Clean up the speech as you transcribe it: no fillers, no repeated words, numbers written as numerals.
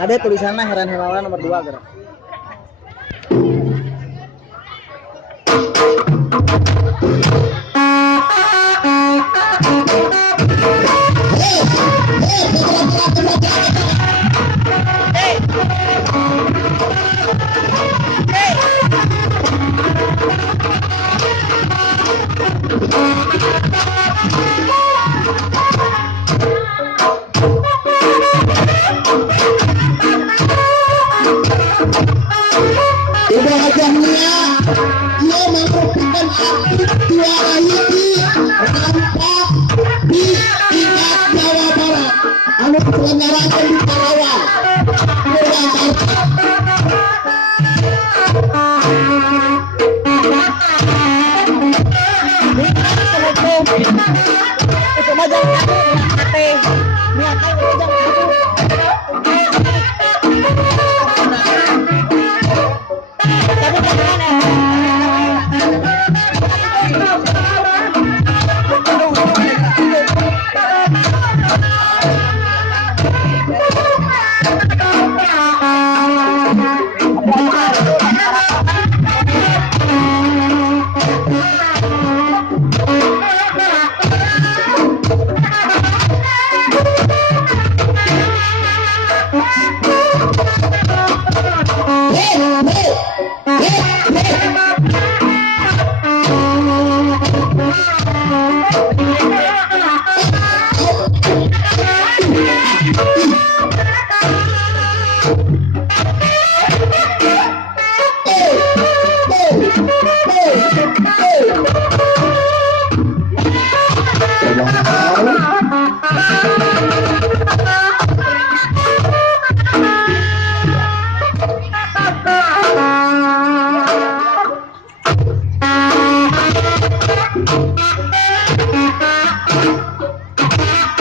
Ada tulisannya Heran Hermawan nomor 2 gerak. Ibu hajahnya ia merupakan atlet juara Haiti rampak di tingkat Jawa Barat anu diselenggarakan di Karawang, Purwakarta. Itu mah jangan hati. Niat aja Hey!